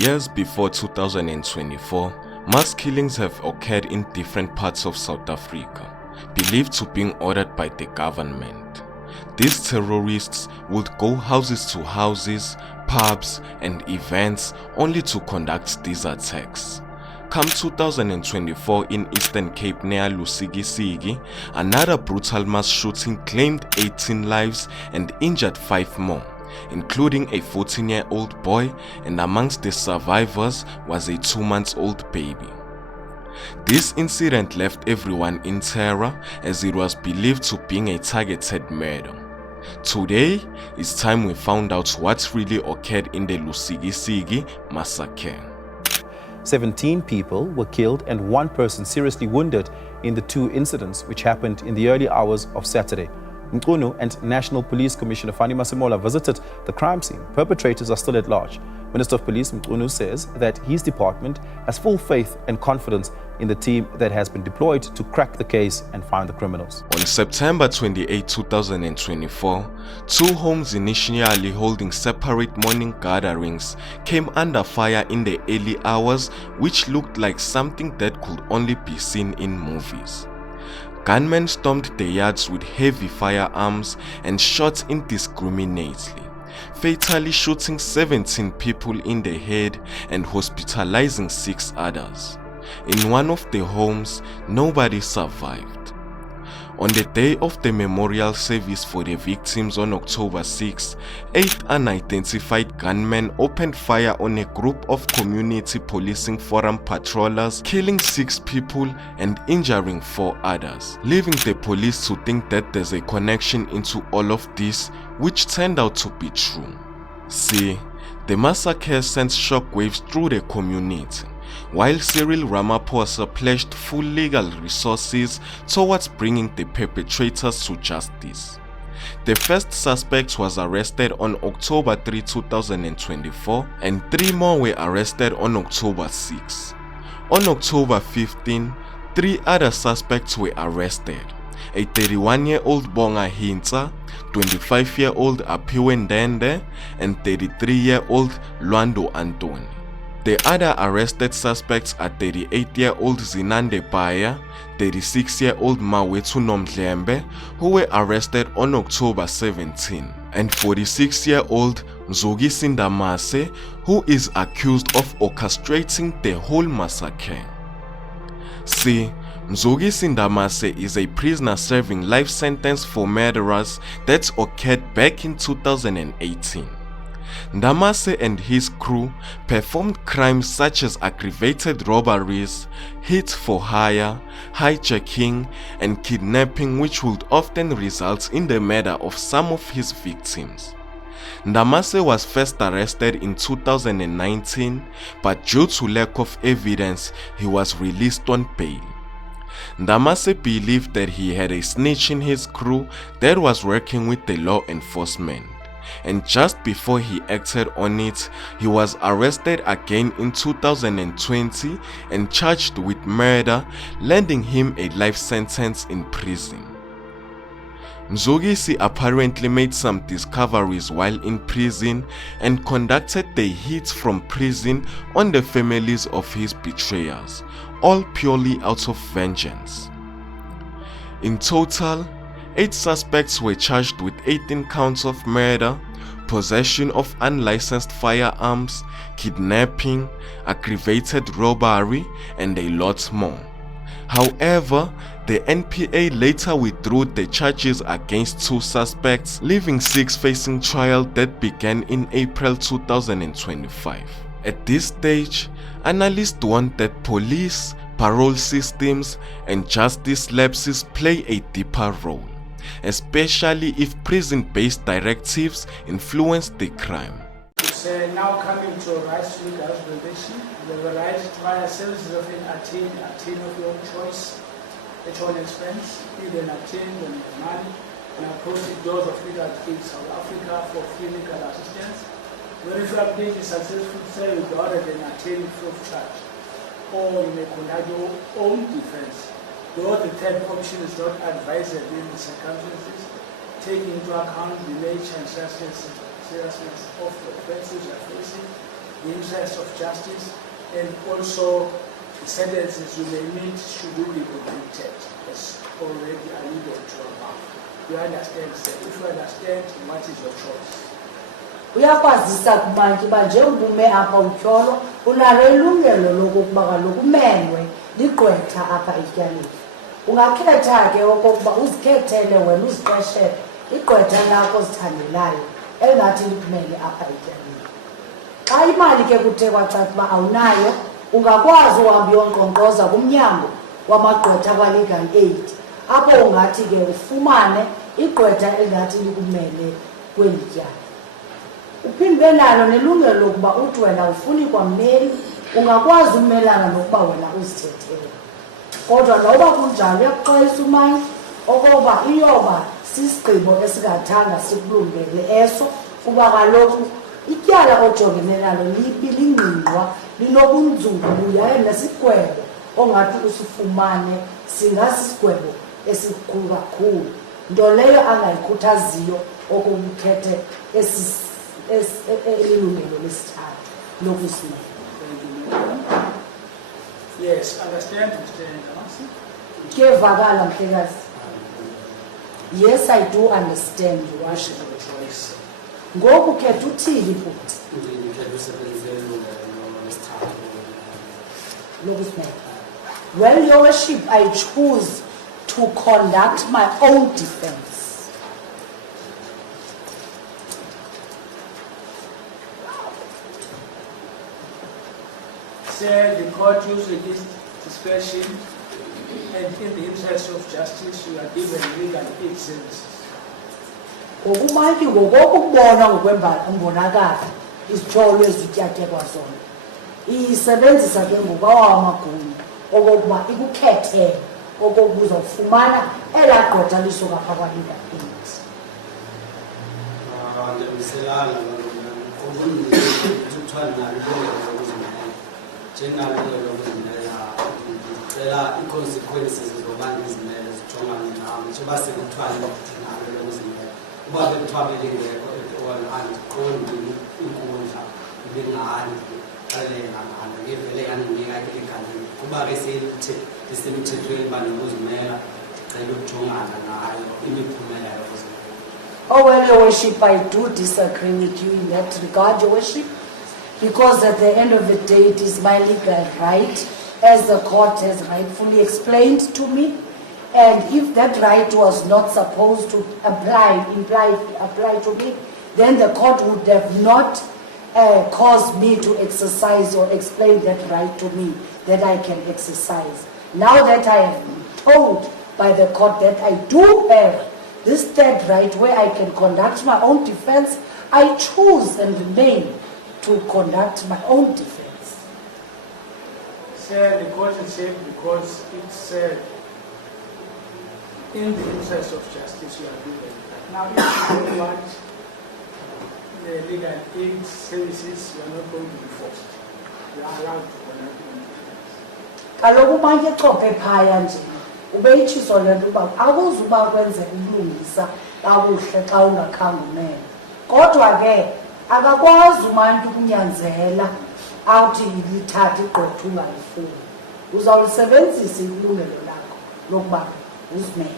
Years before 2024, mass killings have occurred in different parts of South Africa, believed to be ordered by the government. These terrorists would go houses to houses, pubs and events only to conduct these attacks. Come 2024 in Eastern Cape near LUSIKISIKI, another brutal mass shooting claimed 18 lives and injured 5 more, including a 14-year-old boy, and amongst the survivors was a 2-month-old baby. This incident left everyone in terror as it was believed to be a targeted murder. Today, it's time we found out what really occurred in the LUSIKISIKI massacre. 17 people were killed and 1 person seriously wounded in the 2 incidents which happened in the early hours of Saturday. Mqunu and National Police Commissioner Fani Masemola visited the crime scene. Perpetrators are still at large. Minister of Police Mqunu says that his department has full faith and confidence in the team that has been deployed to crack the case and find the criminals. On September 28, 2024, 2 homes initially holding separate morning gatherings came under fire in the early hours, which looked like something that could only be seen in movies. Gunmen stormed the yards with heavy firearms and shot indiscriminately, fatally shooting 17 people in the head and hospitalizing 6 others. In one of the homes, nobody survived. On the day of the memorial service for the victims on October 6, 8 unidentified gunmen opened fire on a group of community policing forum patrollers, killing 6 people and injuring 4 others, leaving the police to think that there's a connection into all of this, which turned out to be true. See, the massacre sent shockwaves through the community, while Cyril Ramaphosa pledged full legal resources towards bringing the perpetrators to justice. The first suspect was arrested on October 3, 2024, and 3 more were arrested on October 6. On October 15, 3 other suspects were arrested: a 31-year-old Bonga Hintsa, 25-year-old Aphiwe Ndende, and 33-year-old Lwando Antoni. The other arrested suspects are 38-year-old Zinande Baya, 36-year-old Mawethu Nomdlembe, who were arrested on October 17, and 46-year-old Mzukisi Ndamande, who is accused of orchestrating the whole massacre. See, Mzukisi Ndamande is a prisoner serving life sentence for murderers that occurred back in 2018. Ndamande and his crew performed crimes such as aggravated robberies, hit for hire, hijacking, and kidnapping, which would often result in the murder of some of his victims. Ndamande was first arrested in 2019, but due to lack of evidence, he was released on bail. Ndamande believed that he had a snitch in his crew that was working with the law enforcement, and just before he acted on it, he was arrested again in 2020 and charged with murder, landing him a life sentence in prison. Mzukisi apparently made some discoveries while in prison and conducted the hits from prison on the families of his betrayers, all purely out of vengeance. In total, 8 suspects were charged with 18 counts of murder, possession of unlicensed firearms, kidnapping, aggravated robbery, and a lot more. However, the NPA later withdrew the charges against 2 suspects, leaving 6 facing trial that began in April 2025. At this stage, analysts warned that police, parole systems, and justice lapses play a deeper role, especially if prison-based directives influence the crime. It's now coming to a right to legal representation. The right to hire services of an attain of your own choice, at your own expense, even attain when you have money, and approach the doors of legal aid South Africa for free legal assistance. When you have been a successful service rather than attaining free of charge, or you may conduct your own defense. Though the third option is not advisable in the circumstances, taking into account the nature and seriousness of the offenses you are facing, the interest of justice, and also the sentences you may meet should you be convicted, as already alluded to above. You understand, sir? If you understand, what is your choice? Uyakwazisa kubantu uba njengobume apha utyholo unalo ilungelo lokuba kaloku umenwe ligqwetha apha etyaleni. Ungakhetha ke okokuba uzikhethele wena uziqeshele igqwetha lakho ozithandelayo engathi likumele apha etyaleni. Xa imali ke kuthe kwacaca uba awunayo, ungakwazi uhamba uyonkqonkqoza kumnyango wamagqwetha kwa-legal aid, apho ungathi ke ufumane igqwetha engathi likumele kweli tyala. Uphinde nalo nelungelo lokuba uthi wena ufuni kwammeli, ungakwazi umelana nokuba wena uzithethele. Kodwa noba kunjalo uyakuxwayisa umanye okoba iyoba sisigqibo esingathanga sikulungele eso, kuba kaloku ityala ojongene nalo lingqingqwa linobunzulu yaye nesigwebo ongathi usifumane singasisigwebo esikhulu kakhulu, nto leyo angayikhuthaziyo okubukhethe ilungelo lesithathu lokusimela. Yes, understand, Mr. Ndamande? Kuyevakala mhlekazi? Yes, I do understand you. What is your choice? Ngoku khetha uthini futhi lokusimela? Well, your worship, I choose to conduct my own defense. Sir, the court uses this discretion, and in the interest of justice, you are given legal aid services. Ngokubantu ngokokubona ngokwembonakala izityholo ezityatye kwazona isebenzisa ke ngokwawamagunya okokuba ikukhethele okokuba uzawufumana elaa gqwetha lisuka phaa kwa-legal aid. Consequences zoba ndizimele zijongane nami njengoba sekuthiwa nalo lokuzimela uba bekuthiwa belingekho etona andiqondi inkundla ibingani xelela ngalo ngevele yandinika ke ligalelo kuba ke lisemthethweni uba nokuzimela ndicela ukujongana nayo imiphumela yokuzimela. Oh, well, your worship, I do disagree with you in that regard, your worship, because at the end of the day it is my legal right, as the court has rightfully explained to me, and if that right was not supposed to apply to me, then the court would have not caused me to exercise or explain that right to me that I can exercise. Now that I have been told by the court that I do have this third right where I can conduct my own defense, I choose and remain to conduct my own defense. Sir, the court is safe because it's in the interest of justice you are doing. Now, if you don't want the legal aid services, you are not going to be forced. You are allowed to conduct your own defense. Kaloku manje chophe phaya nje ubeyitshiso le nto uba akuzuba kwenzeka ukulungisa kakuhle xa ungakhange umele, kodwa ke akakwazi umantu ukunyanzela awuthi lithathe igqwetha ungalifuni. Uzawulisebenzisa ilungelo lakho lokuba uzimele.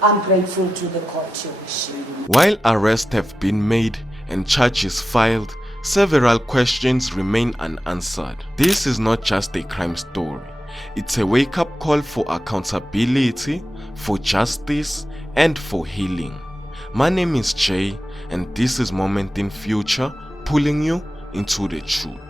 I'm grateful to the court, your worship. While arrests have been made and charges filed, several questions remain unanswered. This is not just a crime story. It's a wake-up call for accountability, for justice, and for healing. My name is Jay, and this is Moment in Future, pulling you into the truth.